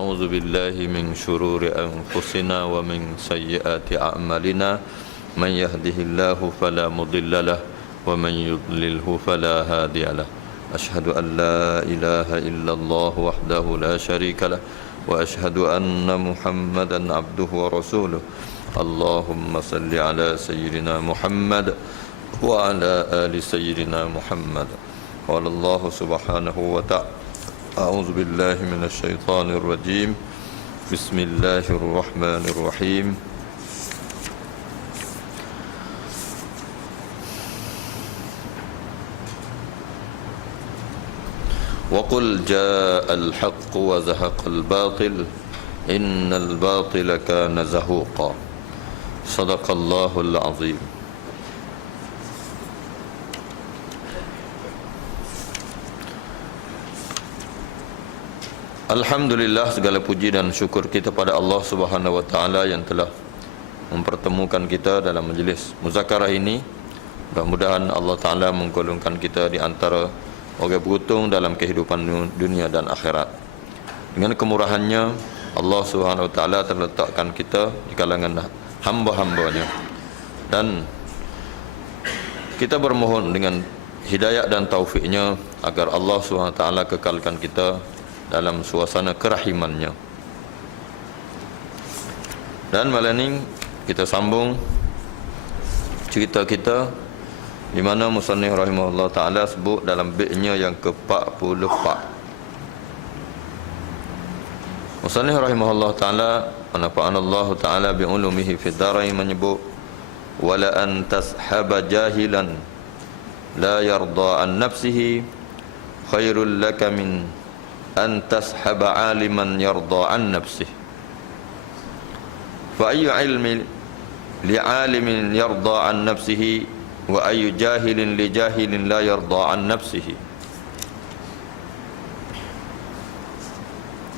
أعوذ بالله من شرور أنفسنا ومن سيئات أعمالنا من يهده الله فلا مضل له ومن يضلله فلا هادي له أشهد أن لا إله إلا الله وحده لا شريك له وأشهد أن محمدا عبده ورسوله اللهم صل على سيدنا محمد وعلى آل سيدنا محمد قال الله سبحانه وتعالى أعوذ بالله من الشيطان الرجيم بسم الله الرحمن الرحيم وقل جاء الحق وزهق الباطل إن الباطل كان زهوقا صدق الله العظيم. Alhamdulillah, segala puji dan syukur kita pada Allah Subhanahu wa taala yang telah mempertemukan kita dalam majlis muzakarah ini. Mudah-mudahan Allah taala menggolongkan kita di antara orang beruntung dalam kehidupan dunia dan akhirat. Dengan kemurahannya Allah Subhanahu wa taala telah letakkan kita di kalangan hamba-hambanya, dan kita bermohon dengan hidayah dan taufiknya agar Allah Subhanahu wa taala kekalkan kita dalam suasana kerahimannya. Dan malam ini kita sambung cerita kita di mana musannif rahimahullah taala sebut dalam baitnya yang ke-44. Musannif rahimahullah taala, manafa'ana Allah taala bi ulumihi fid darain, menyebut wala an tashaba jahilan la yarda an nafsihi khairul laka min an tashaba aliman yarda an nafsih. Fa ayyu ilmi li alimin yarda an nafsihi wa ayyu jahilin li jahilin la yarda an nafsihi.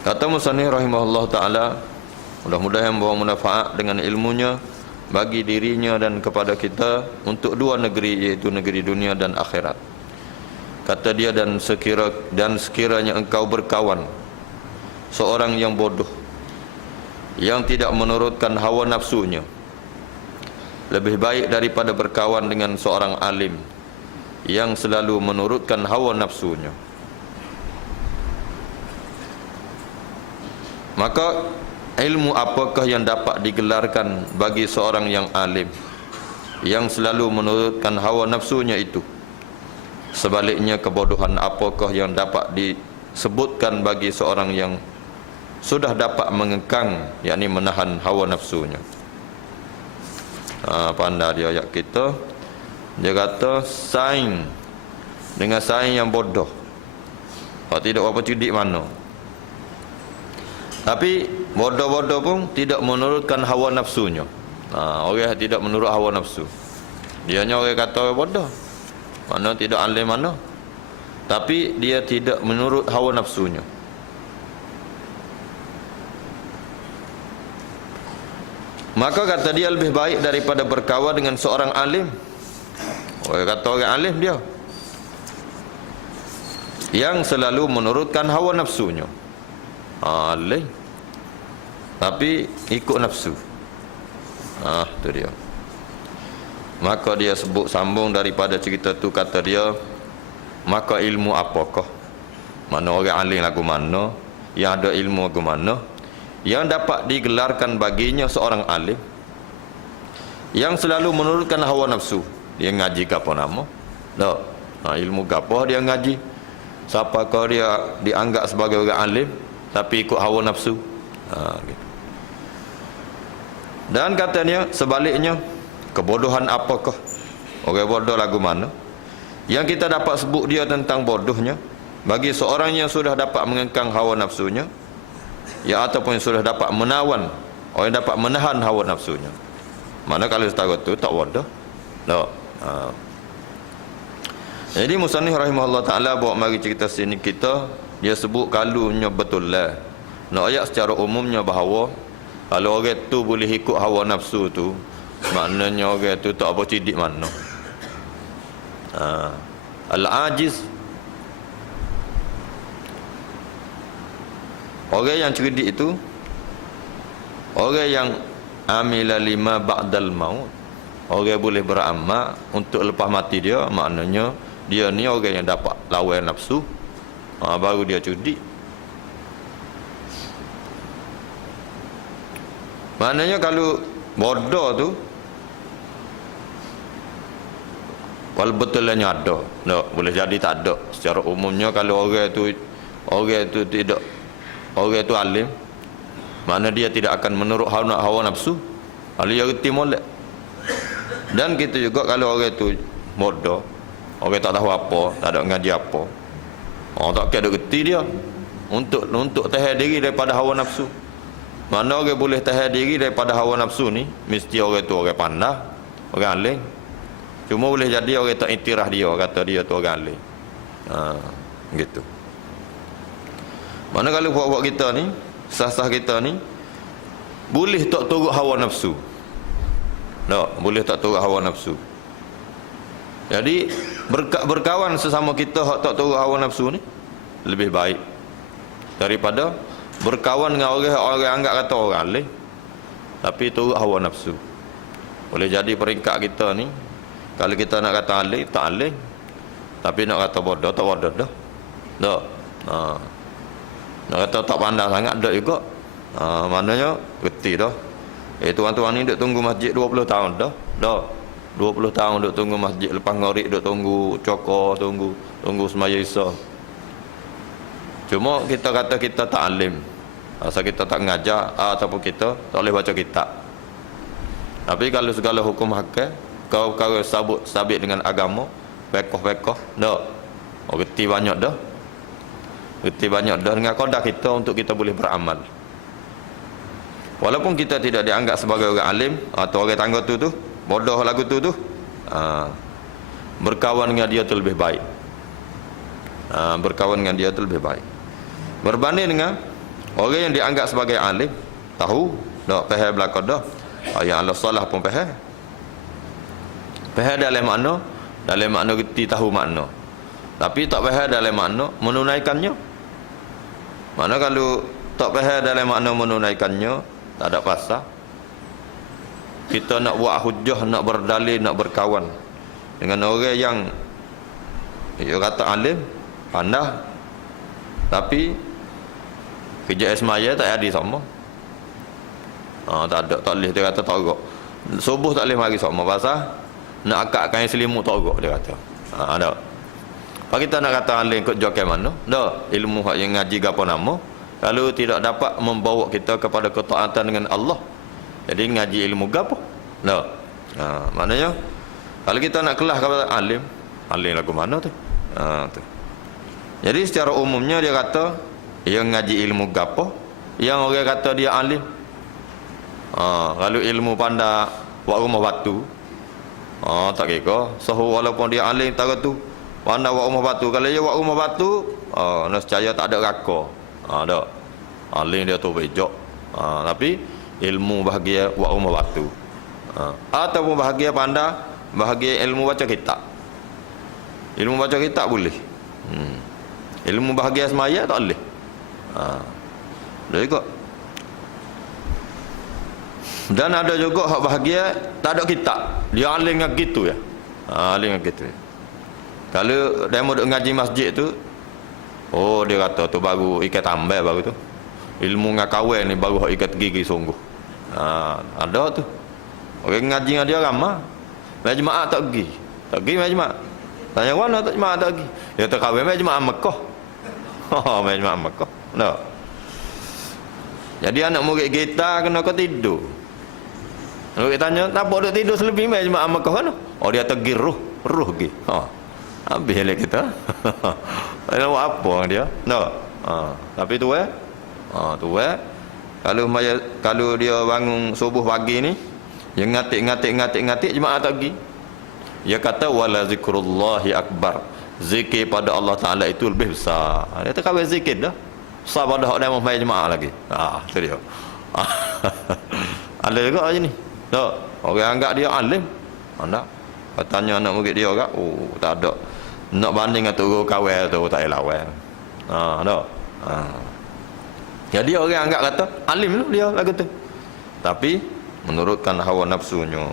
Kata musannif rahimahullah taala, mudah-mudahan membawa manfaat dengan ilmunya bagi dirinya dan kepada kita untuk dua negeri, iaitu negeri dunia dan akhirat. Kata dia, dan sekiranya engkau berkawan seorang yang bodoh, yang tidak menurutkan hawa nafsunya, lebih baik daripada berkawan dengan seorang alim yang selalu menurutkan hawa nafsunya. Maka ilmu apakah yang dapat digelarkan bagi seorang yang alim yang selalu menurutkan hawa nafsunya itu? Sebaliknya, kebodohan apakah yang dapat disebutkan bagi seorang yang sudah dapat mengekang, yakni menahan hawa nafsunya? Pandai dia ayat kita. Dia kata saing dengan saing yang bodoh, tidak apa cerdik mana, tapi bodoh-bodoh pun tidak menurutkan hawa nafsunya. Orang tidak menurut hawa nafsu, dianya orang kata orang bodoh, mana tidak alim mana, tapi dia tidak menurut hawa nafsunya. Maka kata dia, lebih baik daripada berkawan dengan seorang alim. Orang kata orang alim dia yang selalu menurutkan hawa nafsunya. Alim tapi ikut nafsu. Tu dia. Maka dia sebut sambung daripada cerita tu, kata dia, maka ilmu apakah, mana orang alim lagu mana, yang ada ilmu lagu mana, yang dapat digelarkan baginya seorang alim yang selalu menurutkan hawa nafsu? Dia ngaji ke apa nama? Tak. Ilmu gapo dia ngaji? Siapakah dia dianggap sebagai orang alim tapi ikut hawa nafsu? Gitu. Dan katanya sebaliknya, kebodohan apakah, orang bodoh lagu mana, yang kita dapat sebut dia tentang bodohnya bagi seorang yang sudah dapat mengekang hawa nafsunya, ya, ataupun yang sudah dapat menawan, orang yang dapat menahan hawa nafsunya. Mana kalau setara tu tak bodoh? Tak. Jadi musannif rahimahullah taala bawa mari cerita sini kita, dia sebut kalunya betul lah. Nak ayat secara umumnya bahawa kalau orang tu boleh ikut hawa nafsu tu, maknanya orang tu tak apa cidik mana. Al-ajiz, Orang yang cerdik itu orang yang amila lima ba'dal maut. Orang boleh beramal untuk lepas mati dia, maknanya dia ni orang yang dapat lawan nafsu. Baru dia cerdik. Maknanya kalau bodoh tu, kalau betulnya ada, tak boleh jadi tak ada. Secara umumnya kalau orang tu tidak, orang tu alim, mana dia tidak akan menurut hawa nafsu, kalau dia reti molek. Dan kita juga kalau orang tu bodoh, orang tak tahu apa, tak ada ngaji apa, tak kira reti dia untuk tahan diri daripada hawa nafsu. Mana orang boleh tahan diri daripada hawa nafsu ni, mesti orang tu orang pandai, orang alim. Cuma boleh jadi orang tak iktiraf dia, kata dia tu orang alim. Gitu. Mana kalau buat-buat kita ni, sah-sah kita ni, boleh tak turut hawa nafsu. Tak, boleh tak turut hawa nafsu. Jadi berkawan sesama kita hak tak turut hawa nafsu ni lebih baik daripada berkawan dengan orang anggap kata orang alim tapi turut hawa nafsu. Boleh jadi peringkat kita ni, kalau kita nak kata alim, tak alim, tapi nak kata bodoh, tak bodoh dah. Tak. Nak kata tak pandai sangat, tak juga. Maknanya reti dah. Tuan-tuan ni duk tunggu masjid 20 tahun dah. Dah. 20 tahun duk tunggu masjid, lepas ngorek duk tunggu cokor, tunggu semaya Isya. Cuma kita kata kita tak alim, asal kita tak ngajar, ataupun kita tak boleh baca kitab. Tapi kalau segala hukum hakam kau sabit dengan agama, pekoh-pekoh, dah. Reti banyak dah. Reti banyak dah dengan qadah kita untuk kita boleh beramal. Walaupun kita tidak dianggap sebagai orang alim atau orang tangga tu bodoh lagu tu berkawan dengan dia tu lebih baik. Berkawan dengan dia tu lebih baik berbanding dengan orang yang dianggap sebagai alim, tahu dak faham belaka dah, yang Allah salah pun faham dalam makna reti tahu makna, tapi tak faham dalam makna menunaikannya. Mana kalau tak faham dalam makna menunaikannya, tak ada pasal kita nak buat hujah, nak berdalil, nak berkawan dengan orang yang dia kata alim, pandai, tapi kerja semaya tak ada sama. Tak ada, tak boleh, dia kata tak agak. Subuh tak boleh mari sama pasal nak akadkan yang selimut tak agak, dia kata. Ada. Apa kita nak kata alim kot jokai mana? Dah, ilmu hak yang ngaji gapo nama, kalau tidak dapat membawa kita kepada ketaatan dengan Allah, jadi ngaji ilmu gapo? Dah. Maknanya kalau kita nak kelah kepada alim lagu mana tu? Tu. Jadi secara umumnya dia kata yang ngaji ilmu gapo, yang orang kata dia alim. Kalau ilmu pandai buat rumah batu, tak kira sahu walaupun dia alim tak tu pandai buat rumah batu. Kalau dia buat rumah batu, nescaya tak ada raka. Tak. Alim dia tu bejok. Tapi ilmu bahagia buat rumah batu. Ataupun bahagia pandai, bahagia ilmu baca kitab. Ilmu baca kitab boleh. Ilmu bahagia semaya tak boleh. Dah juga. Dan ada juga hak bahagia tak ada kitab, dia alim dengan gitu ya. Alim dengan gitu. Kalau dia mau ngaji masjid tu, dia kata tu baru ikat tambal baru tu. Ilmu dengan kawan ni baru hak ikat gigi sungguh. Ada tu. Orang ngaji dengan dia ramai. Majma'ah tak pergi. Tak pergi majma'ah. Tanya mana tak majma'ah tak pergi. Dia tak kahwin majma'ah Mekah. Majma'ah Mekah. Tak. Jadi anak murid kita kena kau tidur. Kalau kita tanya, kenapa duduk tidur selebih majma'ah Mekah kan? Dia tergir ruh pergi. Habis lah kita. Tak tahu apa dia. Tak. Tapi tu kalau dia bangun subuh pagi ni, yang ngatik jemaah tak pergi. Dia kata wala zikrullahi akbar. Zikir pada Allah Taala itu lebih besar. Dia tak kawin zikir dah. Besar pada hak dia mau mai jemaah lagi. Tu dia. Ada juga macam ni. Tak. Orang anggap dia alim. Tak. Tanya anak murid dia orang, tak ada. Nak banding dengan guru kawin tu tak elok. Tak. Jadi orang anggap kata alim tu dia lagu tu. Tapi menurutkan hawa nafsunya.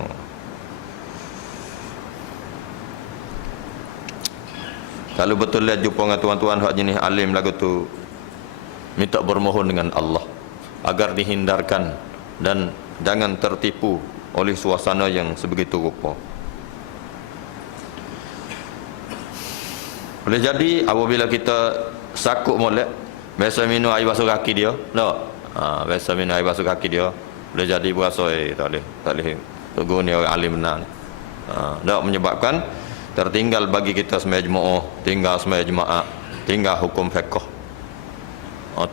Kalau betul lihat jumpa dengan tuan-tuan hak jenis alim lagu tu, minta bermohon dengan Allah agar dihindarkan dan jangan tertipu oleh suasana yang sebegitu rupa. Boleh jadi apabila kita sakut molek, biasa minum air basuh kaki dia, tak? Biasa minum air basuh kaki dia, boleh jadi berasa tak boleh tegur ni orang alim benar ni. Tak menyebabkan tertinggal bagi kita sembahyang jemaah, tinggal sembahyang jemaah, tinggal hukum fiqh.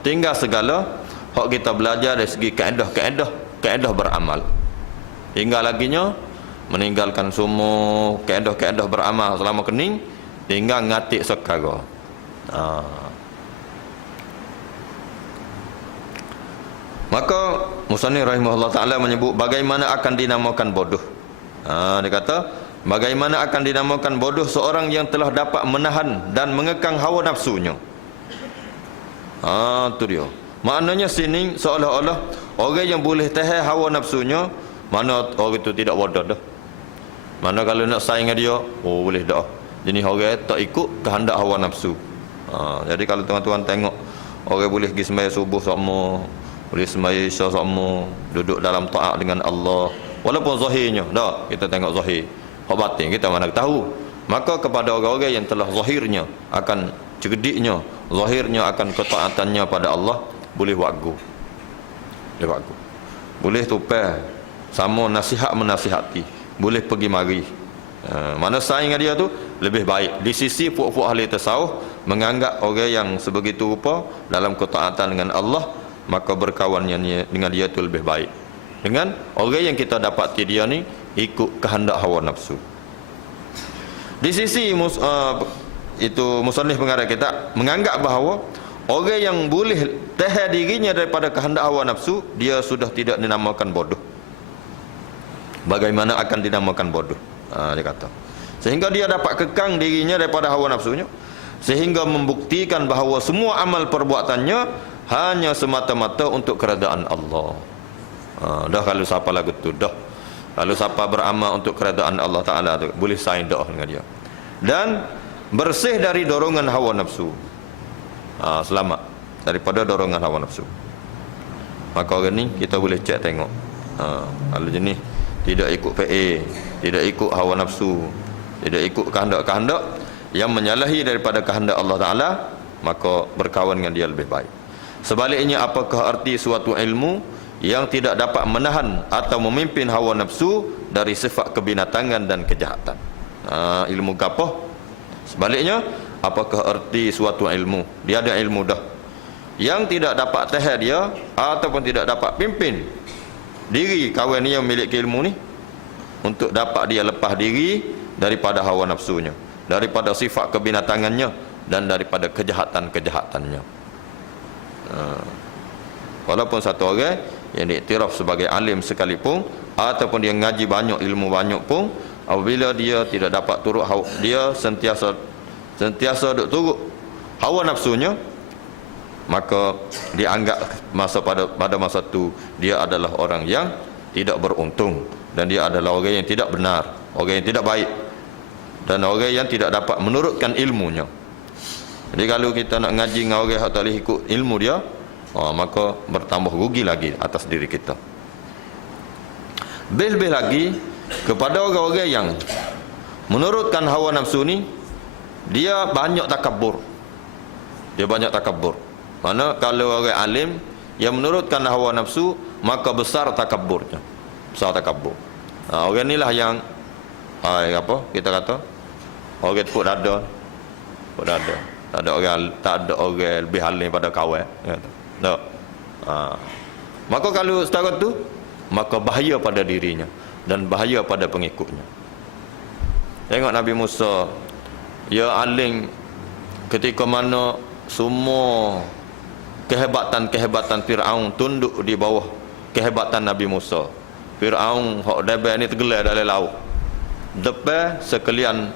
Tinggal segala hak kita belajar dari segi kaedah beramal. Tinggal laginya meninggalkan semua kaedah beramal selama kening, tinggal ngatik sekara. Maka Musannif rahimahullah taala menyebut bagaimana akan dinamakan bodoh. Dia kata bagaimana akan dinamakan bodoh seorang yang telah dapat menahan dan mengekang hawa nafsunya. Tu dia. Maknanya sini seolah-olah orang yang boleh tahan hawa nafsunya, mana orang itu tidak bodoh dah. Mana kalau nak saing dengan dia, boleh dah. Jadi orang tak ikut kehendak hawa nafsu. Jadi kalau tuan-tuan tengok orang boleh pergi sembahyang subuh sama, boleh sembahyang isya sama, duduk dalam taat dengan Allah, walaupun zahirnya, dah kita tengok zahir. Hak batin kita mana tahu. Maka kepada orang-orang yang telah zahirnya akan cerdiknya, zahirnya akan ketaatannya pada Allah, boleh wagu. Boleh wagu. Boleh tupai sama nasihat menasihati, boleh pergi mari. Mana saing dengan dia tu lebih baik. Di sisi puak-puak ahli tasawuf menganggap orang yang sebegitu rupa dalam ketaatan dengan Allah, maka berkawannya dengan dia tu lebih baik dengan orang yang kita dapati dia ni ikut kehendak hawa nafsu. Di sisi itu musannif pengarang kita menganggap bahawa orang yang boleh tahan dirinya daripada kehendak hawa nafsu, dia sudah tidak dinamakan bodoh. Bagaimana akan dinamakan bodoh? Dia kata sehingga dia dapat kekang dirinya daripada hawa nafsunya, sehingga membuktikan bahawa semua amal perbuatannya hanya semata-mata untuk keredaan Allah. Dah kalau siapa lagu tu dah, kalau siapa beramal untuk keredaan Allah Ta'ala tu, boleh saing dah dengan dia dan bersih dari dorongan hawa nafsu. Selamat daripada dorongan hawa nafsu. Maka orang ni kita boleh cek tengok, kalau jenis tidak ikut PA, tidak ikut hawa nafsu, tidak ikut kehendak-kehendak yang menyalahi daripada kehendak Allah Ta'ala, maka berkawan dengan dia lebih baik. Sebaliknya, apakah arti suatu ilmu yang tidak dapat menahan atau memimpin hawa nafsu dari sifat kebinatangan dan kejahatan? Ilmu gapoh? Sebaliknya, apakah arti suatu ilmu? Dia ada ilmu dah yang tidak dapat tahan dia ataupun tidak dapat pimpin diri kawan ni yang memiliki ilmu ni untuk dapat dia lepas diri daripada hawa nafsunya, daripada sifat kebinatangannya dan daripada kejahatan-kejahatannya. Walaupun satu orang yang diiktiraf sebagai alim sekalipun, ataupun dia ngaji banyak, ilmu banyak pun, apabila dia tidak dapat turut dia sentiasa duk turut hawa nafsunya, maka dianggap pada masa itu dia adalah orang yang tidak beruntung, dan dia adalah orang yang tidak benar, orang yang tidak baik, dan orang yang tidak dapat menurutkan ilmunya. Jadi kalau kita nak ngaji dengan orang yang tak boleh ikut ilmu dia, maka bertambah rugi lagi atas diri kita. Lebih lagi kepada orang-orang yang menurutkan hawa nafsu ni, dia banyak takabur. Dia banyak takabur. Mana kalau orang alim yang menurutkan hawa nafsu, maka besar takaburnya. Besar takabur. Orang inilah yang apa kita kata, orang tepuk dada. Tepuk dada. Tak ada orang lebih alim pada kawan, kata. Tak. Maka kalau setara tu, maka bahaya pada dirinya dan bahaya pada pengikutnya. Tengok Nabi Musa, ya alim ketika mana semua kehebatan-kehebatan Fir'aun tunduk di bawah kehebatan Nabi Musa. Fir'aun hak debai ni tergelar dalam laut, depan sekalian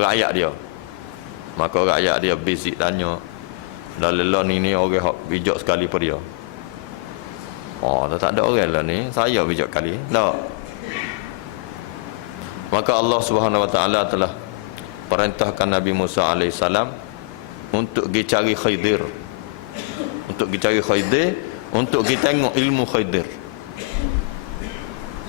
rakyat dia. Maka rakyat dia bisik tanya, dalam ni orang hak bijak sekali pada dia. Oh, tak ada orang lah ni, saya bijak kali. Tak. Maka Allah Subhanahu wa taala telah perintahkan Nabi Musa alaihissalam untuk pergi cari Khidir. Untuk pergi cari Khidir, untuk pergi tengok ilmu Khidir.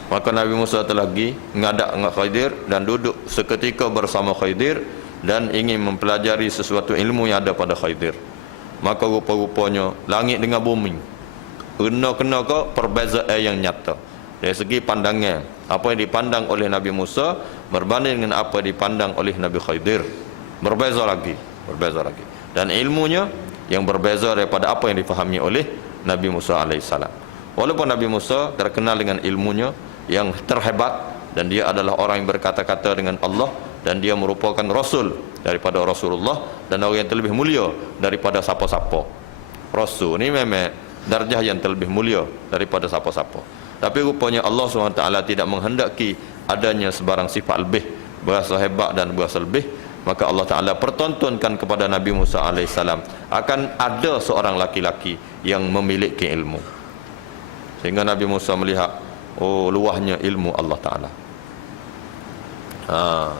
Maka Nabi Musa telah pergi ngadak dengan Khidir dan duduk seketika bersama Khidir dan ingin mempelajari sesuatu ilmu yang ada pada Khidir. Maka rupa-rupanya langit dengan bumi kena ke perbezaan yang nyata dari segi pandangan. Apa yang dipandang oleh Nabi Musa berbanding dengan apa yang dipandang oleh Nabi Khidir, berbeza lagi. Dan ilmunya yang berbeza daripada apa yang difahami oleh Nabi Musa alaihissalam. Walaupun Nabi Musa terkenal dengan ilmunya yang terhebat dan dia adalah orang yang berkata-kata dengan Allah dan dia merupakan rasul daripada Rasulullah dan orang yang terlebih mulia daripada siapa-siapa. Rasul ni memang darjah yang terlebih mulia daripada siapa-siapa. Tapi rupanya Allah SWT tidak menghendaki adanya sebarang sifat lebih, berasa hebat dan berasa lebih. Maka Allah Ta'ala pertontonkan kepada Nabi Musa alaihissalam akan ada seorang laki-laki yang memiliki ilmu, sehingga Nabi Musa melihat luahnya ilmu Allah Ta'ala.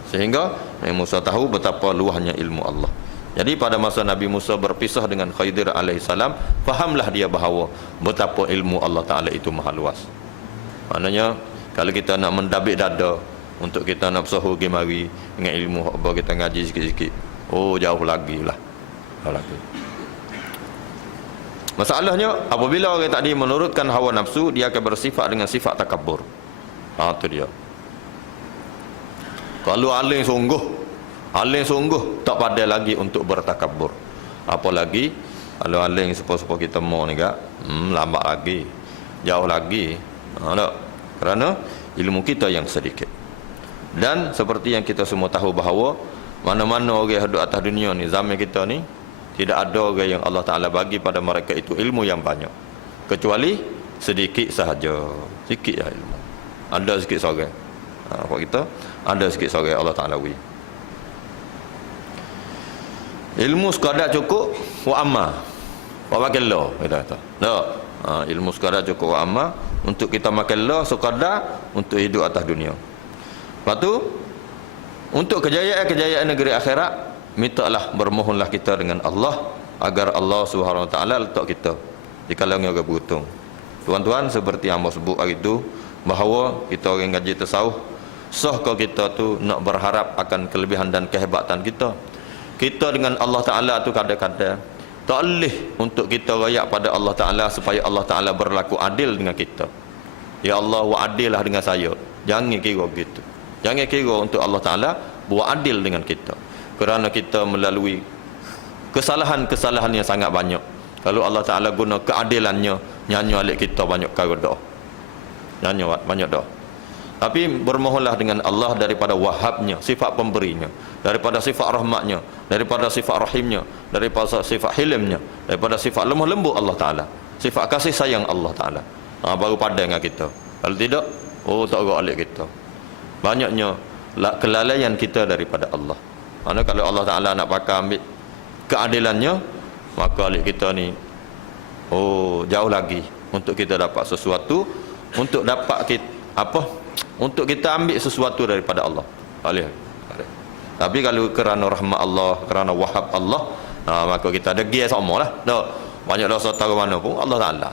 Sehingga Nabi Musa tahu betapa luahnya ilmu Allah. Jadi pada masa Nabi Musa berpisah dengan Khidir alaihissalam, fahamlah dia bahawa betapa ilmu Allah Ta'ala itu maha luas. Maknanya kalau kita nak mendabik dada untuk kita nak bersahu pergi mari dengan ilmu apa kita ngaji sikit-sikit, jauh lagi lah. Masalahnya apabila orang tadi menurutkan hawa nafsu, dia akan bersifat dengan sifat takabur. Itu dia. Kalau aling sungguh tak pandai lagi untuk bertakabur. Apalagi kalau aling sepo-sepo kita mau ni gak, lambat lagi, jauh lagi. Kerana ilmu kita yang sedikit. Dan seperti yang kita semua tahu bahawa mana-mana orang yang hidup atas dunia ni, zaman kita ni, tidak ada orang yang Allah Ta'ala bagi pada mereka itu ilmu yang banyak, kecuali sedikit sahaja. Sikit lah ilmu. Ada sikit seorang. Apa kita? Ada sikit seorang Allah Ta'ala bagi. Ilmu sekadar cukup wa amma wa makallah, kita kata. Tak. Ilmu sekadar cukup wa amma untuk kita makan Allah, sekadar untuk hidup atas dunia. Lepas tu, untuk kejayaan negeri akhirat, mintalah, bermohonlah kita dengan Allah agar Allah Subhanahu Wa Taala letak kita di kalangan orang beruntung. Tuan-tuan, seperti yang sebut hari itu, bahawa kita orang ngaji tasawuf, sahkah kita tu nak berharap akan kelebihan dan kehebatan kita. Kita dengan Allah Ta'ala tu kadang-kadang tak boleh untuk kita rayak pada Allah Ta'ala supaya Allah Ta'ala berlaku adil dengan kita. Ya Allah, wa adillah dengan saya. Jangan kira gitu. Jangan kira untuk Allah Ta'ala buat adil dengan kita, kerana kita melalui kesalahan-kesalahan yang sangat banyak. Kalau Allah Ta'ala guna keadilannya, nyanyi alik kita banyak kali doa, nyanyi banyak doa. Tapi bermohonlah dengan Allah daripada wahabnya, sifat pemberinya, daripada sifat rahmatnya, daripada sifat rahimnya, daripada sifat hilimnya, daripada sifat lemah lembut Allah Ta'ala, sifat kasih sayang Allah Ta'ala. Baru padan dengan kita. Kalau tidak, tak gerak alik kita. Banyaknya kelalaian kita daripada Allah. Mana kalau Allah Ta'ala nak pakai ambil keadilannya, maka alik kita ni jauh lagi untuk kita dapat sesuatu, untuk dapat kita untuk kita ambil sesuatu daripada Allah. Boleh. Tapi kalau kerana rahmat Allah, kerana wahab Allah, maka kita ada gia sama lah. Banyak dosa taruh mana pun Allah Ta'ala.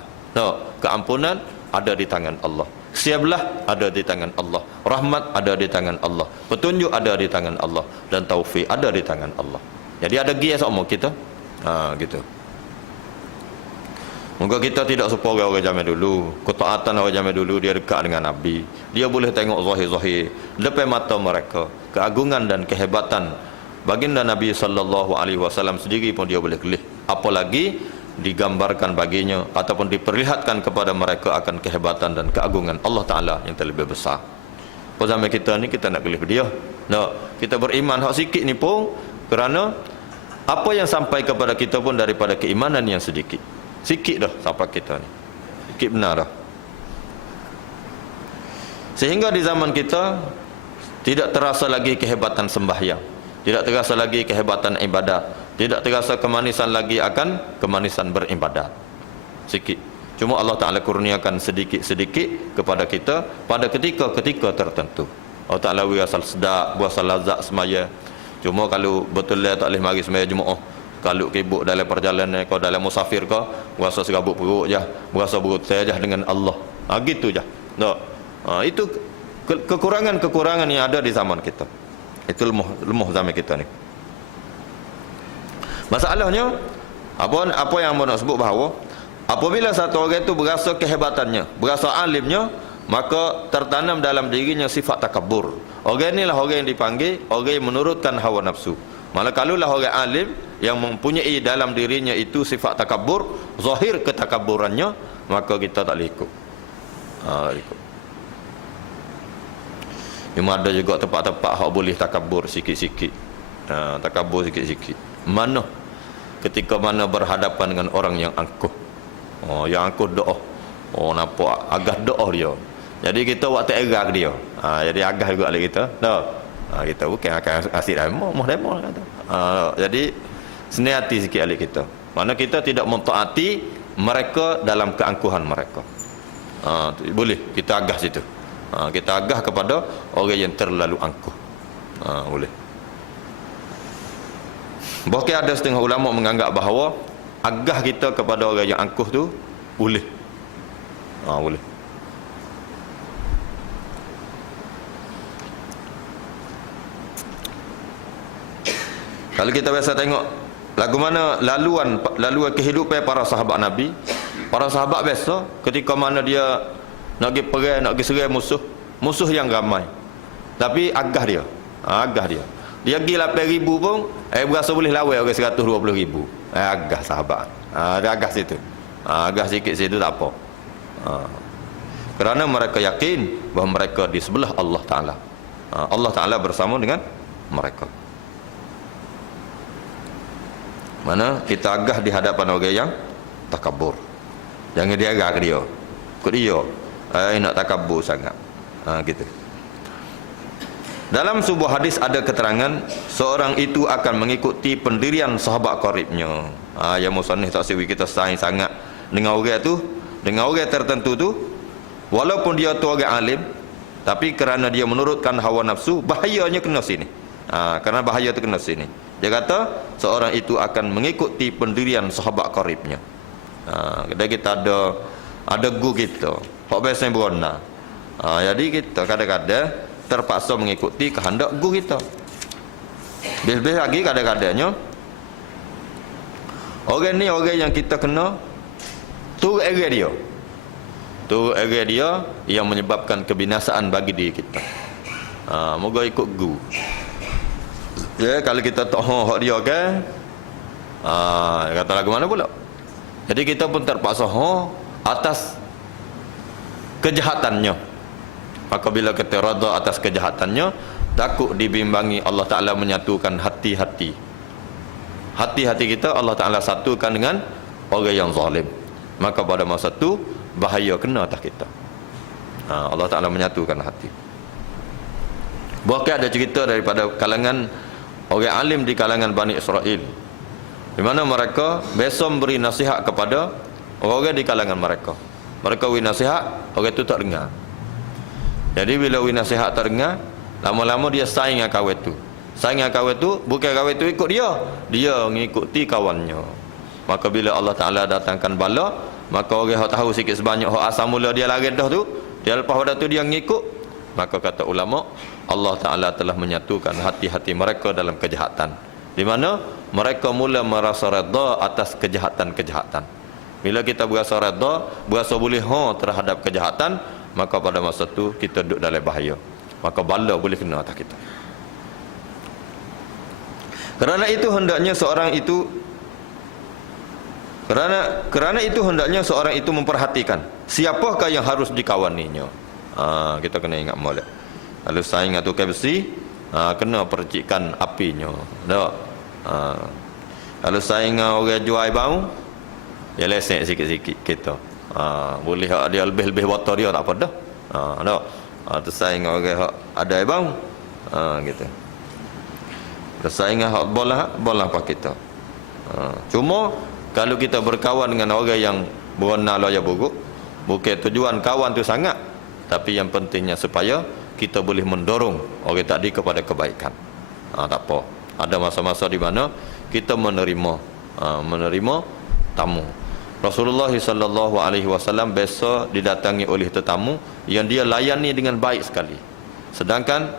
Keampunan ada di tangan Allah, siablah ada di tangan Allah, rahmat ada di tangan Allah, petunjuk ada di tangan Allah, dan taufik ada di tangan Allah. Jadi ada gia sama kita. Gitu. Moga kita tidak seperti orang zaman dulu. Ketaatan orang zaman dulu, dia dekat dengan Nabi, dia boleh tengok zahir-zahir depan mata mereka keagungan dan kehebatan baginda Nabi sallallahu alaihi wasallam sendiri pun dia boleh kelih, apalagi digambarkan baginya ataupun diperlihatkan kepada mereka akan kehebatan dan keagungan Allah Ta'ala yang terlebih besar. Pada zaman kita ni, kita nak kelih dia. Kita beriman hak sikit ni pun kerana apa yang sampai kepada kita pun daripada keimanan yang sedikit. Sikit dah sampai kita ni, sikit benar dah. Sehingga di zaman kita tidak terasa lagi kehebatan sembahyang, tidak terasa lagi kehebatan ibadat, tidak terasa kemanisan lagi akan kemanisan beribadat. Sikit. Cuma Allah Ta'ala kurniakan sedikit-sedikit kepada kita pada ketika-ketika tertentu. Allah Ta'ala beri asal sedap, asal lazat semaya. Cuma kalau betul dia tak boleh mari semaya Jumaat, kalau kibuk dalam perjalanan kau, dalam musafir kau, berasa serabut perut je, berasa berutai je dengan Allah. Gitu je. Tak. Itu kekurangan-kekurangan yang ada di zaman kita. Itu lemah zaman kita ni. Masalahnya apa yang mau nak sebut bahawa apabila satu orang itu berasa kehebatannya, berasa alimnya, maka tertanam dalam dirinya sifat takabur. Orang inilah orang yang dipanggil orang yang menurutkan hawa nafsu. Malah kalaulah orang alim yang mempunyai dalam dirinya itu sifat takabur, zahir ketakaburannya, maka kita tak boleh ikut. Ikut. Cuma ada juga tempat-tempat hak boleh takabur sikit-sikit. Takabur sikit-sikit. Mana? Ketika mana berhadapan dengan orang yang angkuh. Yang angkuh doa. Nampak agah doa dia. Jadi kita waktu agak dia. Jadi agah juga lagi kita. Tak. Kita bukan akan asyik demo kata. Jadi senang hati sikit alik kita. Mana kita tidak mentaati mereka dalam keangkuhan mereka. Boleh kita agah situ. Kita agah kepada orang yang terlalu angkuh. Boleh. Bahkan ada setengah ulama menganggap bahawa agah kita kepada orang yang angkuh tu boleh. Boleh. Kalau kita biasa tengok lagu mana laluan kehidupan para sahabat Nabi, para sahabat biasa ketika mana dia nak pergi perang, nak pergi serang musuh yang ramai, tapi agah dia. Dia pergi 8,000 pun berasa boleh lawan orang 120,000. Agah sahabat. Dia agah situ. Agah sikit situ tak apa. Kerana mereka yakin bahawa mereka di sebelah Allah Ta'ala. Allah Ta'ala bersama dengan mereka. Mana kita agah di hadapan orang yang takabur. Jangan dia agak dia. Ikut dia. Nak takabur sangat. Gitu. Dalam sebuah hadis ada keterangan seorang itu akan mengikuti pendirian sahabat qaribnya. Yang musannif tak sewi kita sayang sangat dengan orang tu, dengan orang tertentu tu, walaupun dia tu orang alim, tapi kerana dia menurutkan hawa nafsu, bahayanya kena sini. Kerana bahaya tu kena sini. Dia kata seorang itu akan mengikuti pendirian sahabat qaribnya. Jadi kita ada guru kita, hak biasa berona. Jadi kita kadang-kadang terpaksa mengikuti kehendak guru kita. Lebih lagi kadang-kadangnya orang ni orang yang kita kena turut area dia. Turut area dia yang menyebabkan kebinasaan bagi diri kita. Moga ikut guru. Ya, kalau kita tak hak dia kan, kata lagu mana pula. Jadi kita pun terpaksa atas kejahatannya. Maka bila kita rada atas kejahatannya, takut dibimbangi Allah Ta'ala menyatukan hati-hati. Hati-hati kita Allah Ta'ala satukan dengan orang yang zalim. Maka pada masa itu bahaya kena atas kita. Allah Ta'ala menyatukan hati. Bahkan ada cerita daripada kalangan orang alim di kalangan Bani Israel, di mana mereka biasa memberi nasihat kepada orang di kalangan mereka. Mereka beri nasihat, orang itu tak dengar. Jadi bila beri nasihat tak dengar, lama-lama dia saing dengan kawan itu. Saing dengan kawan itu, bukan kawan itu ikut dia, dia mengikuti kawannya. Maka bila Allah Ta'ala datangkan bala, maka orang yang tahu sikit sebanyak hak asal mula dia lari dah tu, dia lepas pada tu dia ngikut, maka kata ulama, Allah Ta'ala telah menyatukan hati-hati mereka dalam kejahatan, di mana mereka mula merasa redha atas kejahatan-kejahatan. Bila kita berasa redha, berasa boleh terhadap kejahatan, maka pada masa tu kita duduk dalam bahaya. Maka bala boleh kena atas kita. Kerana itu hendaknya seorang itu memperhatikan siapakah yang harus dikawaninya. Kita kena ingat molek. Kalau saing atau besi, kena percikkan apinya. Tak. Kalau saing orang jual bau, ya lesek sikit-sikit kita. Boleh dia lebih water dia tak apa dah. Tak. Tu saing orang ada bau. Gitu. Saing hak bola apa kita. Cuma kalau kita berkawan dengan orang yang berona loya buruk. Bukan tujuan kawan tu sangat, tapi yang pentingnya supaya kita boleh mendorong orang tadi kepada kebaikan. Tak apa. Ada masa-masa di mana kita menerima tamu. Rasulullah sallallahu alaihi wasallam biasa didatangi oleh tetamu yang dia layani dengan baik sekali. Sedangkan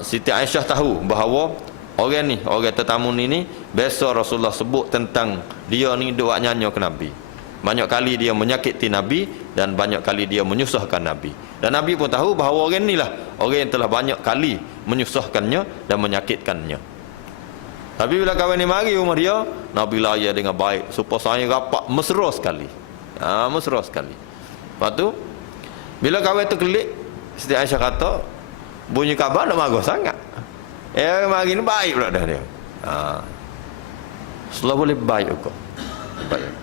Siti Aisyah tahu bahawa orang tetamu ni biasa Rasulullah sebut tentang dia ni doa nyanyi ke Nabi. Banyak kali dia menyakiti Nabi dan banyak kali dia menyusahkan Nabi. Dan Nabi pun tahu bahawa orang ni lah orang yang telah banyak kali menyusahkannya dan menyakitkannya. Tapi bila kawan ni mari rumah dia, Nabi layan dengan baik, supaya saya rapat mesra sekali. Mesra sekali. Lepas tu bila kawan tu kelik, Siti Aisyah kata, bunyi khabar nak marah sangat. Mari ni baik pula dah dia. Setelah boleh baik kok. Baik.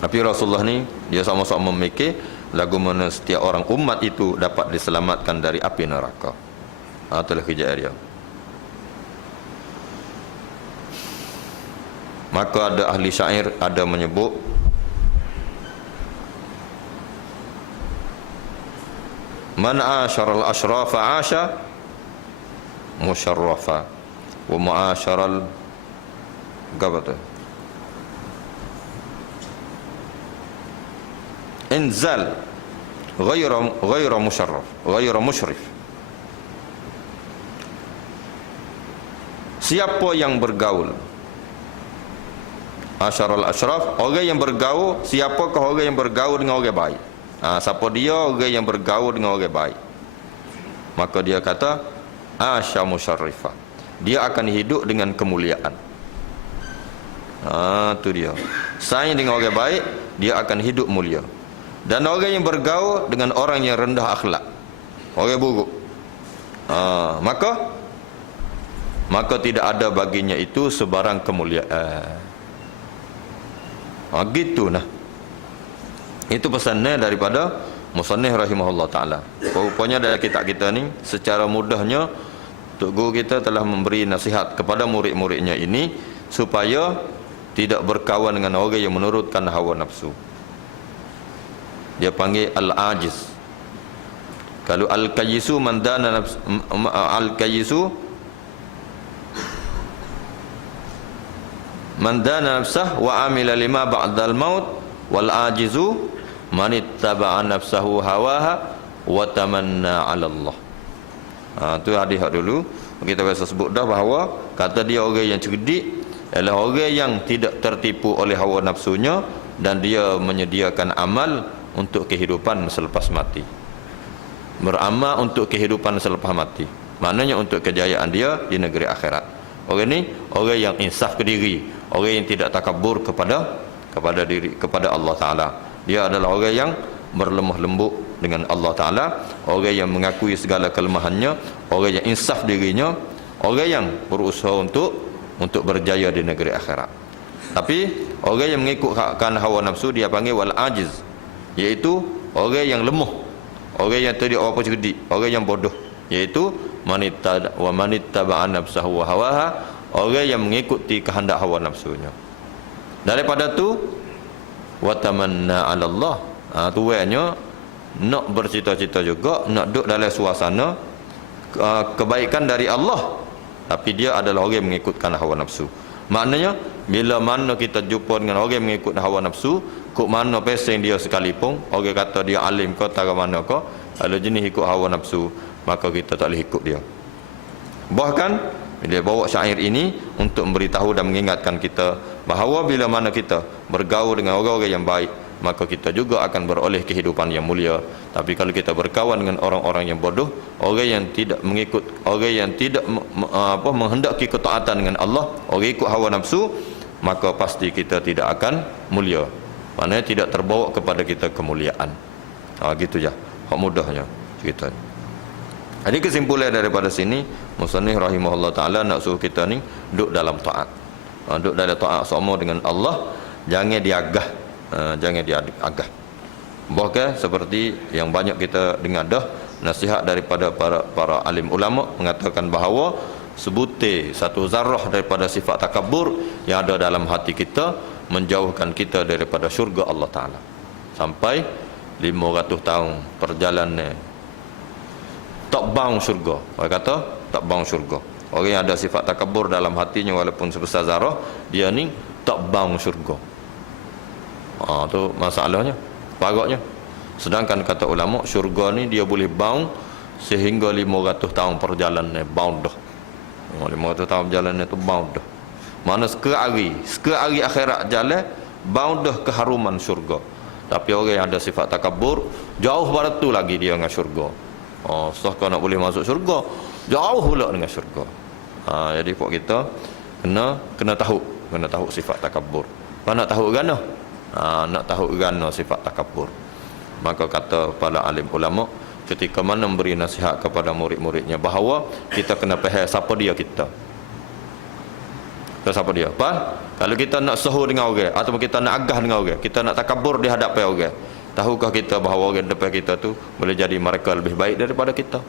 Tapi Rasulullah ni dia sama-sama memikir lagu mana setiap orang umat itu dapat diselamatkan dari api neraka. Itulah kerjaan dia. Maka ada ahli syair ada menyebut man asyaral asyrafa asya musyarrafa wa ma'asyaral gabata inzal ghayra musharraf ghayra musyrif. Siapa yang bergaul asyarul asyraf, orang yang bergaul, siapakah orang yang bergaul dengan orang baik? Siapa dia orang yang bergaul dengan orang baik? Maka dia kata asya musyarrifah, dia akan hidup dengan kemuliaan. Tu dia. Saing dengan orang baik, dia akan hidup mulia. Dan orang yang bergaul dengan orang yang rendah akhlak, orang buruk, maka tidak ada baginya itu sebarang kemuliaan. Gitu nah. Itu pesannya daripada musannif rahimahullah taala. Rupanya dari kitab kita ni secara mudahnya Tok Guru kita telah memberi nasihat kepada murid-muridnya ini supaya tidak berkawan dengan orang yang menurutkan hawa nafsu. Dia panggil al-ajiz. Kalau al-kayyisu man dana nafs, al-kayyisu man dana nafsah wa amila lima ba'dal maut, wal ajizu man ittaba'a nafsahu hawaha wa tamanna 'ala Allah. Tu hadis dulu kita biasa sebut dah bahawa kata dia orang yang cerdik ialah orang yang tidak tertipu oleh hawa nafsunya dan dia menyediakan amal untuk kehidupan selepas mati. Beramal untuk kehidupan selepas mati. Maknanya untuk kejayaan dia di negeri akhirat. Orang ni orang yang insaf ke diri, orang yang tidak takabur kepada diri, kepada Allah Taala. Dia adalah orang yang berlemah lembut dengan Allah Taala, orang yang mengakui segala kelemahannya, orang yang insaf dirinya, orang yang berusaha untuk berjaya di negeri akhirat. Tapi orang yang mengikutkan hawa nafsu dia panggil wal ajiz, iaitu orang yang lemah, orang yang tadi orang cerdik, orang yang bodoh, iaitu manittaba'a nafsahu wa hawaha, orang yang mengikuti kehendak hawa nafsunya. Daripada tu wa tamanna 'ala Allah, tuannya nak bercita-cita juga, nak duduk dalam suasana kebaikan dari Allah, tapi dia adalah orang yang mengikutkan hawa nafsu. Maknanya bila mana kita jumpa dengan orang yang mengikut hawa nafsu, kok mana peseng dia sekalipun, orang kata dia alim ke tara mana ke, kalau jenis ikut hawa nafsu, maka kita tak boleh ikut dia. Bahkan dia bawa syair ini untuk memberitahu dan mengingatkan kita bahawa bila mana kita bergaul dengan orang-orang yang baik, maka kita juga akan beroleh kehidupan yang mulia. Tapi kalau kita berkawan dengan orang-orang yang bodoh, orang yang tidak mengikut, orang yang tidak menghendaki ketaatan dengan Allah, orang ikut hawa nafsu, maka pasti kita tidak akan mulia. Maknanya tidak terbawa kepada kita kemuliaan. Gitu ya, hak mudahnya cerita. Jadi kesimpulan daripada sini, musannif rahimahullah taala nak suruh kita ni duduk dalam taat. Duduk dalam taat sama dengan Allah, jangan diagah. Jangan diagah. Bahkan seperti yang banyak kita dengar dah nasihat daripada para alim ulama mengatakan bahawa sebutir, satu zarah daripada sifat takabur yang ada dalam hati kita, menjauhkan kita daripada syurga Allah Ta'ala. Sampai 500 tahun perjalanan tak bang syurga. Orang kata tak bang syurga. Orang yang ada sifat takabur dalam hatinya walaupun sebesar zarah, dia ni tak bang syurga. Tu masalahnya, parahnya. Sedangkan kata ulama, syurga ni dia boleh bang sehingga 500 tahun perjalanan bang dah. 500 tahun perjalanan tu bang dah. Mana sekali akhirat jalan bang dah keharuman syurga. Tapi orang yang ada sifat takabur, jauh pada tu lagi dia dengan syurga. Sah kau nak boleh masuk syurga, jauh pula dengan syurga. Jadi buat kita kena tahu sifat takabur. Kalau nak tahu gana, nak tahu gana sifat takabur. Maka kata para alim ulama, ketika mana memberi nasihat kepada murid-muridnya bahawa kita kena faham siapa dia kita. Siapa dia? Kalau kita nak sahur dengan orang ataupun kita nak agah dengan orang, kita nak takabur di hadapan orang, tahukah kita bahawa orang depan kita tu boleh jadi mereka lebih baik daripada kita?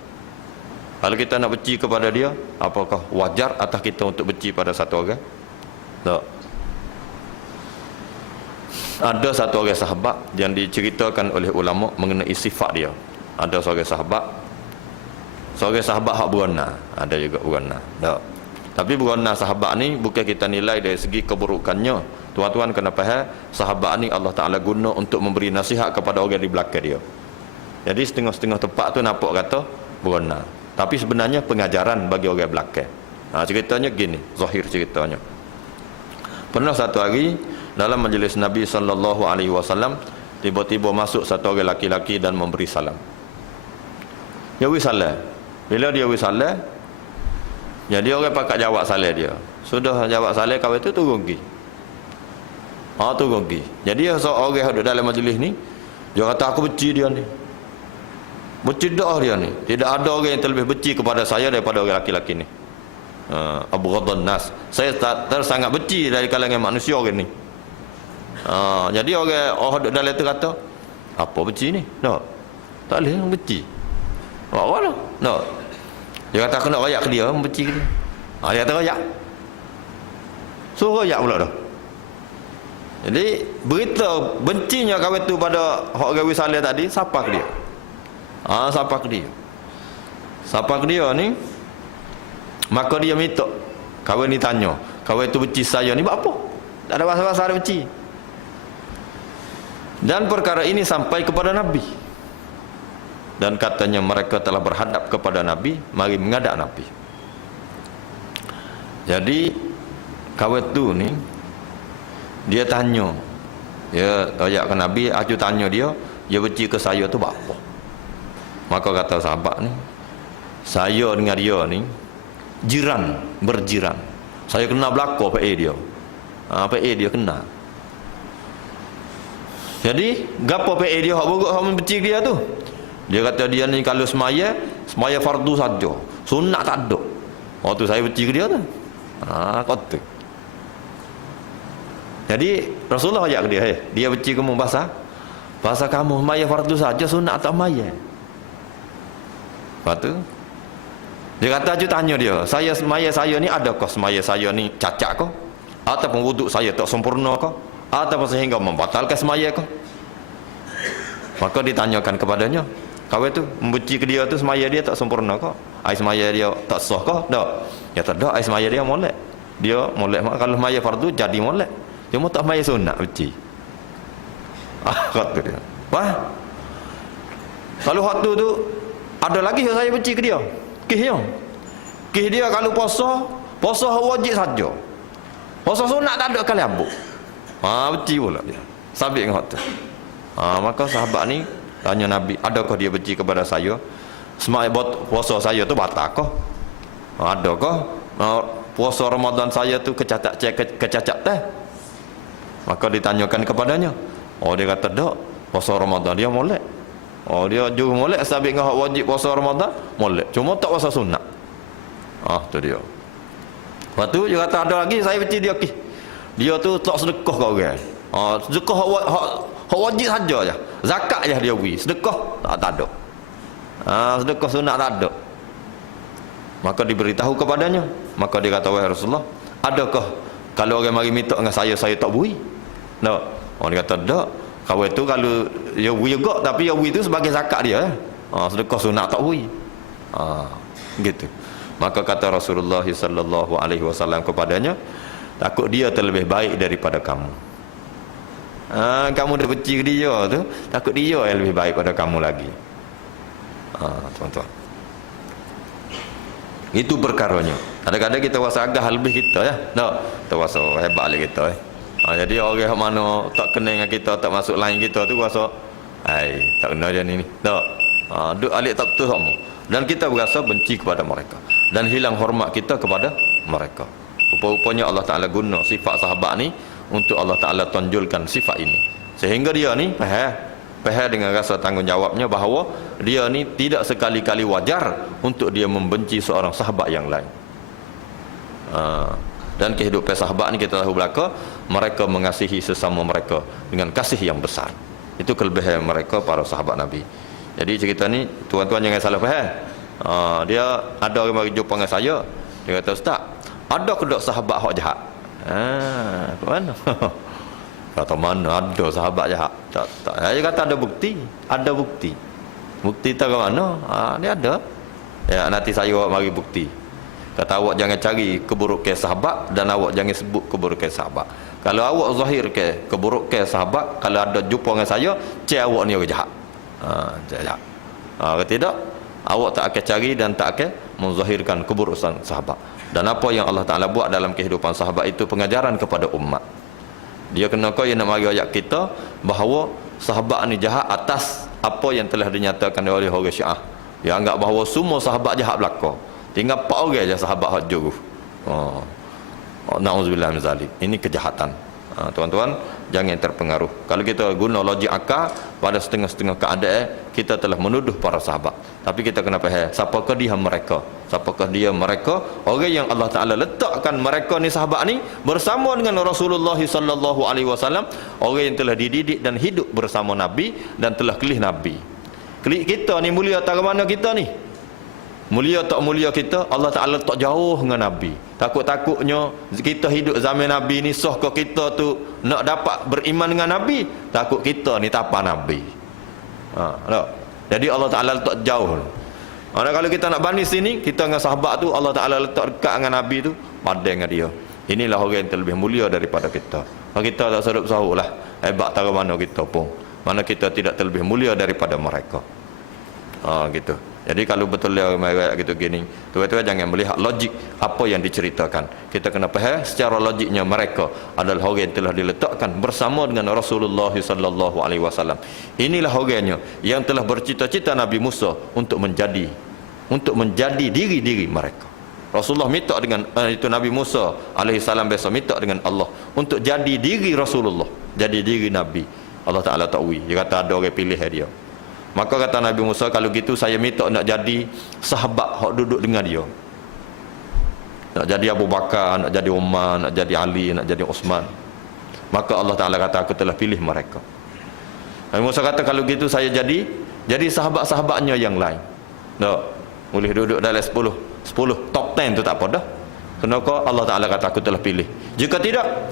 Kalau kita nak benci kepada dia, apakah wajar atas kita untuk benci pada satu orang? Tak. Ada satu orang sahabat yang diceritakan oleh ulama mengenai sifat dia. Ada seorang sahabat hak berona, ada juga berona. Tak. Tapi berona sahabat ni bukan kita nilai dari segi keburukannya. Tuan-tuan kena faham, sahabat ni Allah Ta'ala guna untuk memberi nasihat kepada orang di belakang dia. Jadi setengah-setengah tempat tu nampak kata berona, tapi sebenarnya pengajaran bagi orang belakang. Ceritanya gini, zahir ceritanya. Pernah satu hari dalam majlis Nabi sallallahu alaihi wasallam, tiba-tiba masuk satu orang laki-laki dan memberi salam. Dia beri salam. Bila dia beri salam, jadi orang pakat jawab salam dia. Sudah jawab salam, kawan tu turun pergi. Turun pergi. Jadi seorang yang duduk dalam majlis ni, dia kata aku benci dia ni. Benci dah dia ni. Tidak ada orang yang terlebih benci kepada saya daripada orang laki-laki ni. Abu Ghadhan Nas. Saya sangat benci dari kalangan manusia orang ni. Jadi orang duduk dalam tu kata, apa benci ni? Tak boleh benci. Apa lah? Dia kata aku nak rayak ke dia, benci ke dia. Dia kata rayak. Suruh rayak pula dah. Jadi berita bencinya kawan tu pada hak gawi saleh tadi, siapa ke dia? Siapa ke dia? Siapa ke dia ni? Maka dia minta, kawan ni tanya, kawan tu benci saya ni buat apa? Tak ada bahasa-bahasa dia benci. Dan perkara ini sampai kepada Nabi. Dan katanya mereka telah berhadap kepada Nabi, mari menghadap Nabi. Jadi kawan tu ni dia tanya, dia tanya ke Nabi, aku tanya dia benci ke saya tu buat apa? Maka kata sahabat ni, saya dengan dia ni berjiran. Saya kena belakang PA dia. PA dia kena. Jadi gapo PA dia hak buruk hak benci dia tu? Dia kata dia ni kalau semaya fardu saja, sunat tak ada. Tu saya benci ke dia tu. Kata. Jadi Rasulullah ajak ke dia, dia benci kamu bahasa kamu semaya fardu saja, sunat tak semaya. Lepas tu dia kata, aku tanya dia, semaya saya ni adakah semaya saya ni cacat kah? Ataupun wuduk saya tak sempurna kah? Ataupun sehingga membatalkan semaya kah? Maka ditanyakan kepadanya, kawan tu membenci ke dia tu semaya dia tak sempurna kah? Air semaya dia tak sah kah? Tak. Ya tak ada, air semaya dia molek. Dia molek, kalau semaya fardu jadi molek. Cuma tak semaya sunat benci. Kata dia. Kalau waktu tu ada lagi yang saya benci ke dia. Kih dia kalau puasa wajib saja. Puasa sunat tak ada kali abuk. Benci pula dia. Sabit dengan waktu. Maka sahabat ni tanya Nabi, adakah dia benci kepada saya? Semaya puasa saya tu batal kah? Adakah puasa Ramadan saya tu kecacat teh? Maka ditanyakan kepadanya. Dia kata tak, puasa Ramadan dia molek. Dia juga molek sabit dengan hak wajib puasa Ramadan, molek. Cuma tak puasa sunat. Tu dia. Lepas tu dia kata ada lagi saya benci dia. Dia tu tak sedekah kat orang. Sedekah hak wajib saja je. Zakat je dia beri. Sedekah tak ada. Sedekah sunat tak ada. Maka diberitahu kepadanya. Maka dia kata, wahai Rasulullah, adakah kalau orang mari minta dengan saya tak bui? No. Orang dia kata, tak. Kau itu kalau ya bui juga, tapi ya bui itu sebagai zakat dia. Sedekah sunat tak bui. Gitu. Maka kata Rasulullah sallallahu alaihi wasallam kepadanya, takut dia terlebih baik daripada kamu. Kamu dah benci dia tu, takut dia yang lebih baik pada kamu lagi. Tuan-tuan, itu perkaranya. Kadang-kadang kita rasa agah lebih kita ya. Tak, kita rasa hebat lagi kita. Jadi orang mana tak kenal dengan kita, tak masuk lain kita tu rasa, tak kenal dia ni. Tak. Duk alik tak betul sama. Dan kita berasa benci kepada mereka dan hilang hormat kita kepada mereka. Rupa-rupanya Allah Ta'ala guna sifat sahabat ni untuk Allah Ta'ala tonjolkan sifat ini, sehingga dia ni faham dengan rasa tanggungjawabnya bahawa dia ni tidak sekali-kali wajar untuk dia membenci seorang sahabat yang lain. Dan kehidupan sahabat ni kita tahu belaka, mereka mengasihi sesama mereka dengan kasih yang besar. Itu kelebihan mereka para sahabat Nabi. Jadi cerita ni tuan-tuan jangan salah faham. Dia ada orang mari jumpa dengan saya, dia kata, ustaz, ada ke tak sahabat hak jahat? Ke mana? Kata mana ada sahabat jahat? Tak. Dia kata ada bukti. Ada bukti. Bukti tak ke mana? Dia ada. Ya, nanti saya awak mari bukti. Kata awak jangan cari keburukan sahabat dan awak jangan sebut keburukan sahabat. Kalau awak zahirkan keburukan sahabat, kalau ada jumpa dengan saya, cik awak ni orang jahat. Jahat. Kalau tidak, awak tak akan cari dan tak akan menzahirkan keburukan sahabat. Dan apa yang Allah Ta'ala buat dalam kehidupan sahabat itu pengajaran kepada umat. Dia kena kau yang nak mari ayat kita bahawa sahabat ni jahat atas apa yang telah dinyatakan oleh orang Syiah. Dia anggap bahawa semua sahabat jahat belaka. Tinggal 4 orang je sahabat hak juru. Na'udzubillah min zalik. Ini kejahatan. Tuan-tuan, jangan terpengaruh. Kalau kita guna logik akal pada setengah-setengah keadaan, kita telah menuduh para sahabat. Tapi kita kena faham, siapakah dia mereka? Siapakah dia mereka? Orang yang Allah Ta'ala letakkan mereka ni sahabat ni bersama dengan Rasulullah sallallahu alaihi wasallam, orang yang telah dididik dan hidup bersama Nabi dan telah kelih Nabi. Kelih kita ni mulia tak mana kita ni? Mulia tak mulia kita, Allah Ta'ala tak jauh dengan Nabi. Takut-takutnya kita hidup zaman Nabi ni, soh ke kita tu nak dapat beriman dengan Nabi, takut kita ni tapa Nabi. Jadi Allah Ta'ala letak jauh. Kalau kita nak banding sini, kita dengan sahabat tu Allah Ta'ala letak dekat dengan Nabi tu, padan dengan dia. Inilah orang yang terlebih mulia daripada kita. Kalau kita tak sedap sahur lah, hebat tak mana kita pun, mana kita tidak terlebih mulia daripada mereka. Gitu. Jadi kalau betul dia ayat gitu gini, tuan-tuan jangan melihat logik apa yang diceritakan. Kita kena faham secara logiknya mereka adalah orang yang telah diletakkan bersama dengan Rasulullah sallallahu alaihi wasallam. Inilah orangnya yang telah bercita-cita Nabi Musa untuk menjadi diri mereka. Rasulullah minta dengan itu Nabi Musa alaihi salam biasa minta dengan Allah untuk jadi diri Rasulullah, jadi diri Nabi. Allah Ta'ala takwi. Dia kata ada orang pilih dia. Maka kata Nabi Musa, kalau gitu saya minta nak jadi sahabat hak duduk dengan dia. Nak jadi Abu Bakar, nak jadi Umar, nak jadi Ali, nak jadi Osman. Maka Allah Ta'ala kata, aku telah pilih mereka. Nabi Musa kata, kalau gitu saya jadi sahabat-sahabatnya yang lain. Tak, boleh duduk dalam 10 top 10 tu tak apa dah. Kenapa? Allah Ta'ala kata, aku telah pilih. Jika tidak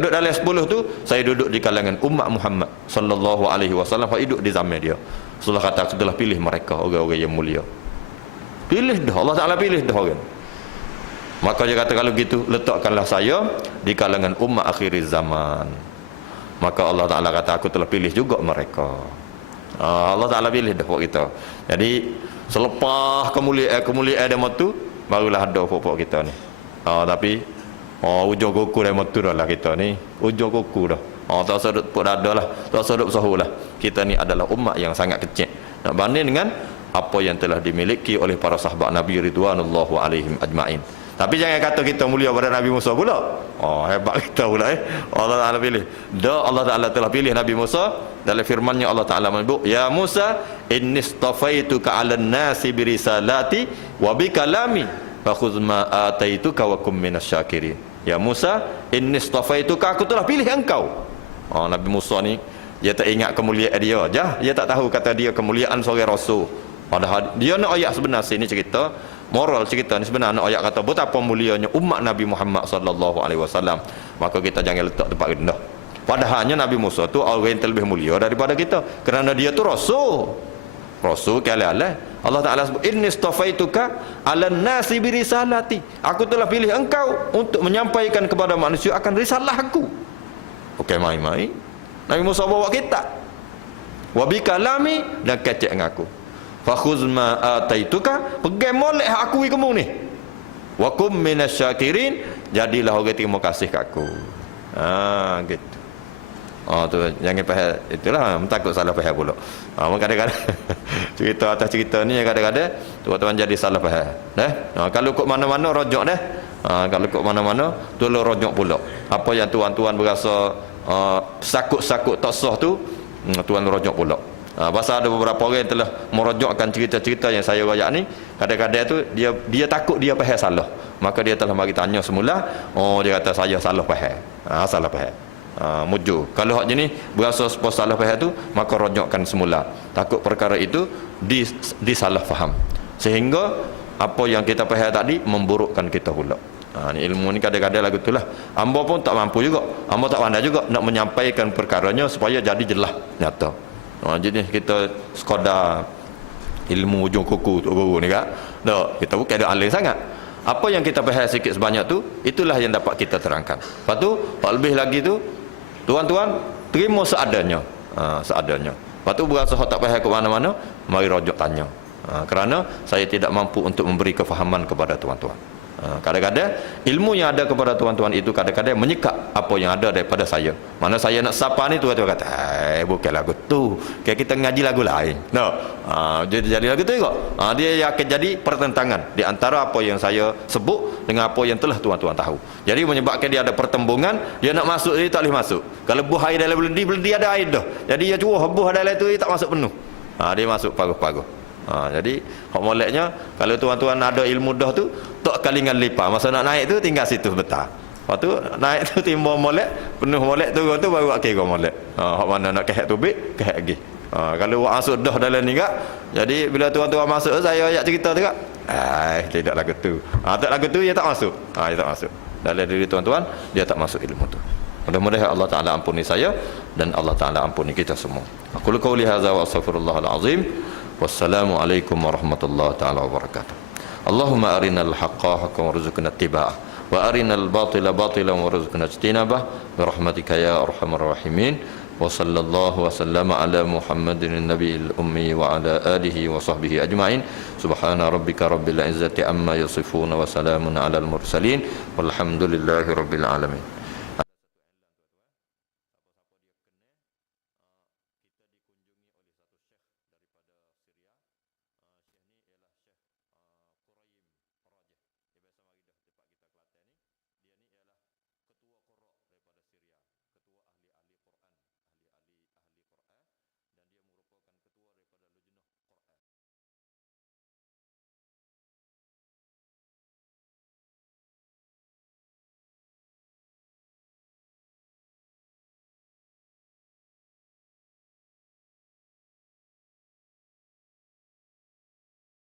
duduk dalam 10 tu, saya duduk di kalangan umat Muhammad sallallahu alaihi wasallam, hidup di zaman dia. Rasulullah kata, aku telah pilih mereka, orang-orang yang mulia. Pilih dah, Allah Ta'ala pilih dah orang. Maka dia kata, kalau gitu letakkanlah saya di kalangan umat akhir zaman. Maka Allah Ta'ala kata, aku telah pilih juga mereka. Allah Ta'ala pilih dah buat kita. Jadi selepas kemuliaan dia tu, barulah ada pokok kita ni. Tapi ujung kuku dah motor dah lah kita ni. Ujung kuku dah. Tak sedut pun dada lah, tak sedut sahur lah. Kita ni adalah umat yang sangat kecil nak banding dengan apa yang telah dimiliki oleh para sahabat Nabi ridwanullahu alaihim ajma'in. Tapi jangan kata kita mulia pada Nabi Musa pula. Hebat kita pula Allah Ta'ala pilih. Allah Ta'ala telah pilih Nabi Musa. Dalam firman-Nya Allah Ta'ala menyebut, ya Musa inni istafaituka 'alan nasi birisalati wa bikalami fakhudh ma ataituka wa kum minasyakirin. Ya Musa inni istafaituka, aku telah pilih engkau. Nabi Musa ni dia tak ingat kemuliaan dia tak tahu kata dia kemuliaan seorang rasul. Padahal dia nak ayat sebenar sini cerita moral cerita ni sebenarnya ayat kata betapa mulianya umat Nabi Muhammad sallallahu alaihi wasallam. Maka kita jangan letak tempat rendah. Padahalnya Nabi Musa tu orang yang terlebih mulia daripada kita kerana dia tu rasul. Rasul kala-ala Allah Taala sebut inni istafaituka 'alan nasi bi risalati. Aku telah pilih engkau untuk menyampaikan kepada manusia akan risalah aku. Bukan main-main. Nabi Musa bawa kitab. Wa bi kalami dan kecek dengan aku. Fa khuz ma ataituka, pegang molek aku kamu ni. Wa kum minasyakirin, jadilah orang terima kasih kat aku. Gitu. Tu jangan faham itulah takut salah faham pula. Kadang-kadang cerita atas cerita ni kadang-kadang tuan-tuan jadi salah faham. Kalau kok mana-mana rojok dah. Kalau kok mana-mana tolong rojok pula. Apa yang tuan-tuan berasa sakut-sakut tak sah tu, tuan rojok pula. Pasal ada beberapa orang yang telah merojokkan cerita-cerita yang saya rayak ni, kadang-kadang tu dia takut dia faham salah. Maka dia telah mari tanya semula, dia kata saya salah faham. Salah faham. Mujur. Kalau hak jenis berasa salah faham tu, maka rojokkan semula. Takut perkara itu disalah faham. Sehingga apa yang kita faham tadi memburukkan kita pula. Ni ilmu ni kadang-kadang lagu itulah. Hamba pun tak mampu juga. Hamba tak pandai juga nak menyampaikan perkaranya supaya jadi jelas nyata. Jadi kita sekadar ilmu ujung kuku tu guru ni kak. Tak, kita bukan ada alim sangat. Apa yang kita faham sikit sebanyak tu, itulah yang dapat kita terangkan. Lepas tu, hak lebih lagi tu, tuan-tuan terima seadanya. Seadanya. Lepas tu berasa hak tak faham ke mana-mana, mari rojok tanya. Kerana saya tidak mampu untuk memberi kefahaman kepada tuan-tuan. Kadang-kadang ilmu yang ada kepada tuan-tuan itu kadang-kadang menyekat apa yang ada daripada saya. Mana saya nak sapa ni tuan-tuan kata, bukan lagu tu. Kayak kita ngaji lagu lain. No. Jadi lagu tu juga. Dia akan jadi pertentangan di antara apa yang saya sebut dengan apa yang telah tuan-tuan tahu. Jadi menyebabkan dia ada pertembungan, dia nak masuk dia tak boleh masuk. Kalau buah air dalam beledi ada air dah. Jadi dia cuah buah dalam tu dia tak masuk penuh. Dia masuk paruh-paruh. Jadi hak moleknya kalau tuan-tuan ada ilmu dah tu tak kalingan lipat masa nak naik tu tinggal situ sebentar. Lepas tu naik tu timbul molek penuh molek tu baru buat kira molek. Hak mana nak kehek tubik kehek lagi. Kalau buat masuk dah dalam ni kak, jadi bila tuan-tuan masuk saya ayat cerita tu kak, tidak lagu tu. Tak lagu tu dia tak masuk. Dia tak masuk. Dalam diri tuan-tuan dia tak masuk ilmu tu. Mudah-mudahan Allah Taala ampuni saya dan Allah Taala ampuni kita semua. Aku qauli hadza wa astaghfirullahal azim. Wassalamualaikum warahmatullahi taala wabarakatuh. Allahumma arinal haqqa haqqan warzuqna ittiba'ah wa arinal batila batilan warzuqna ijtinabah bi rahmatika ya arhamar rahimin. Wa sallallahu wa sallama ala Muhammadin nabiyil ummi wa ala alihi wa sahbihi ajma'in. Subhana rabbika rabbil izzati amma yasifun wa salamun alal mursalin walhamdulillahi rabbil alamin.